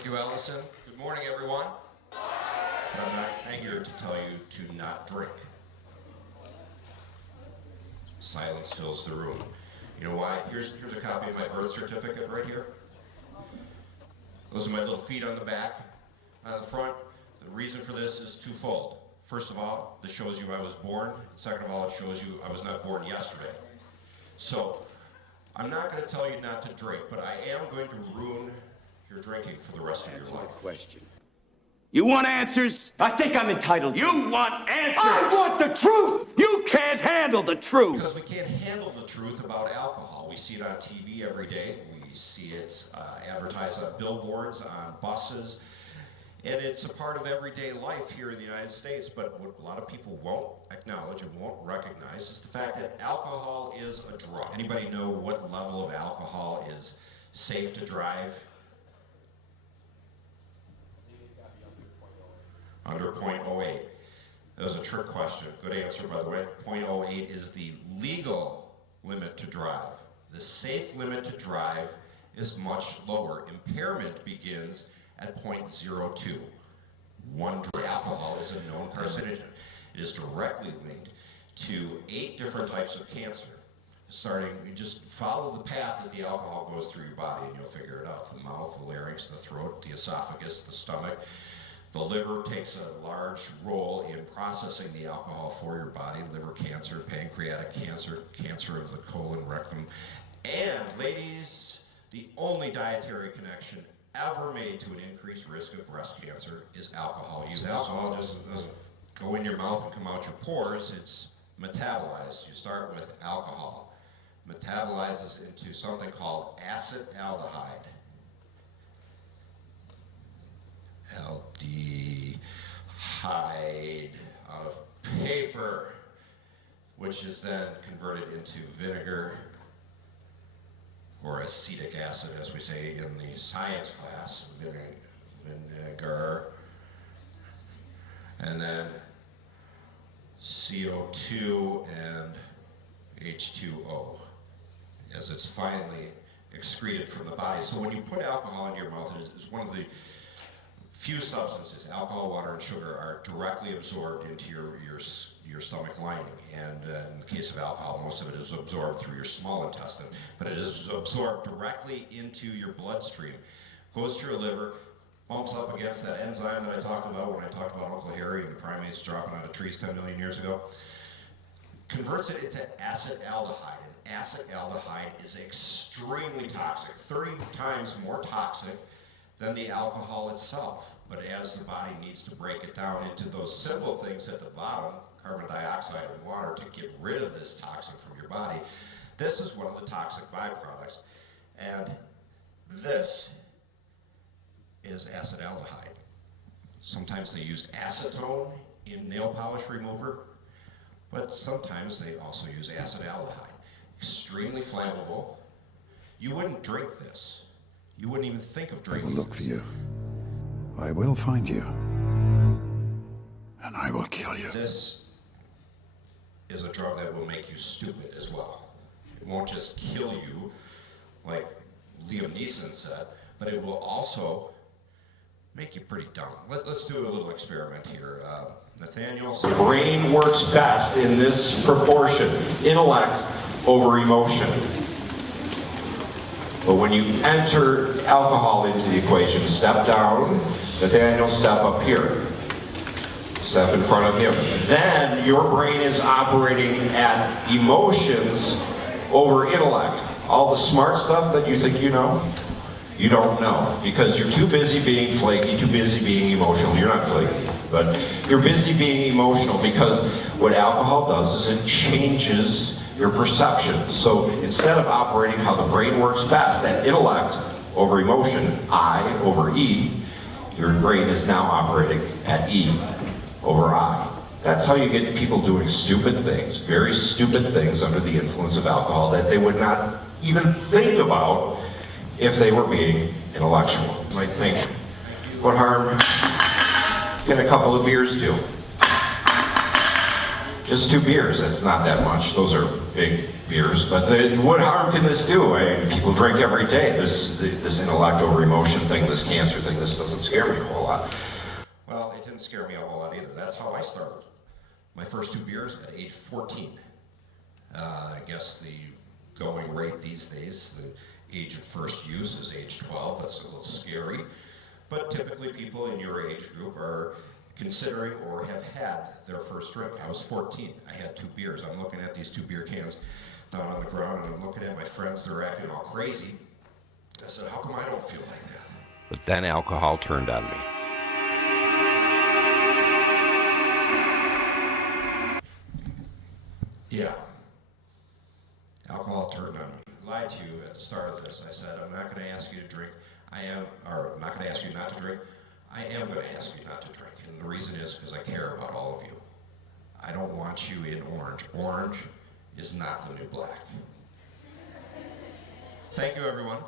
Thank you, Allison. Good morning, everyone. I'm not here to tell you to not drink. Silence fills the room. You know why? Here's a copy of my birth certificate right here. Those are my little feet on the back. On the front, the reason for this is twofold. First of all, this shows you I was born. Second of all, it shows you I was not born yesterday. So, I'm not going to tell you not to drink, but I am going to ruin your drinking for the rest of your life. Question. You want answers? I think I'm entitled. You want answers? I want the truth! You can't handle the truth! Because we can't handle the truth about alcohol. We see it on TV every day. We see it advertised on billboards, on buses. And it's a part of everyday life here in the United States. But what a lot of people won't acknowledge and won't recognize is the fact that alcohol is a drug. Anybody know what level of alcohol is safe to drive? Under 0.08. That was a trick question. Good answer, by the way. 0.08 is the legal limit to drive. The safe limit to drive is much lower. Impairment begins at 0.02. One drop of alcohol is a known carcinogen. It is directly linked to 8 different types of cancer. You just follow the path that the alcohol goes through your body and you'll figure it out. The mouth, the larynx, the throat, the esophagus, the stomach. The liver takes a large role in processing the alcohol for your body. Liver cancer, pancreatic cancer, cancer of the colon, rectum. And ladies, the only dietary connection ever made to an increased risk of breast cancer is alcohol use. Alcohol just doesn't go in your mouth and come out your pores. It's metabolized. You start with alcohol. Metabolizes into something called acetaldehyde. Aldehyde out of paper, which is then converted into vinegar, or acetic acid, as we say in the science class, vinegar, and then CO2 and H2O, as it's finally excreted from the body. So when you put alcohol into your mouth, it's one of the few substances, alcohol, water, and sugar, are directly absorbed into your stomach lining. And in the case of alcohol, most of it is absorbed through your small intestine, but it is absorbed directly into your bloodstream. Goes to your liver, bumps up against that enzyme that I talked about when I talked about Uncle Harry and the primates dropping out of trees 10 million years ago. Converts it into acetaldehyde. And acetaldehyde is extremely toxic, 30 times more toxic than the alcohol itself. But as the body needs to break it down into those simple things at the bottom, carbon dioxide and water, to get rid of this toxin from your body, this is one of the toxic byproducts. And this is acetaldehyde. Sometimes they use acetone in nail polish remover, but sometimes they also use acetaldehyde. Extremely flammable. You wouldn't drink this. You wouldn't even think of drinking. I will look for you. I will find you. And I will kill you. This is a drug that will make you stupid as well. It won't just kill you, like Liam Neeson said, but it will also make you pretty dumb. Let's do a little experiment here. Nathaniel? The brain works best in this proportion, intellect over emotion. But when you enter alcohol into the equation, step down, Nathaniel, step up here. Step in front of him. Then your brain is operating at emotions over intellect. All the smart stuff that you think you know, you don't know. Because you're too busy being flaky, too busy being emotional. You're not flaky, but you're busy being emotional, because what alcohol does is it changes your perception. So instead of operating how the brain works best, that intellect over emotion, I over E, your brain is now operating at E over I. That's how you get people doing stupid things, very stupid things under the influence of alcohol that they would not even think about if they were being intellectual. You might think, what harm can a couple of beers do? Just 2 beers, that's not that much. Those are big beers, but what harm can this do? I mean, people drink every day. This intellect over emotion thing, this cancer thing, this doesn't scare me a whole lot. Well, it didn't scare me a whole lot either. That's how I started. My first 2 beers at age 14. I guess the going rate these days, the age of first use is age 12. That's a little scary. But typically people in your age group are considering or have had their first drink. I was 14. I had 2 beers. I'm looking at these 2 beer cans down on the ground, and I'm looking at my friends. They're acting all crazy. I said, how come I don't feel like that? But then alcohol turned on me. Yeah. Alcohol turned on me. I lied to you at the start of this. I said, I'm not going to ask you to drink. I'm not going to ask you not to drink. I am going to ask you not to drink. And the reason is because I care about all of you. I don't want you in orange. Orange is not the new black. Thank you, everyone.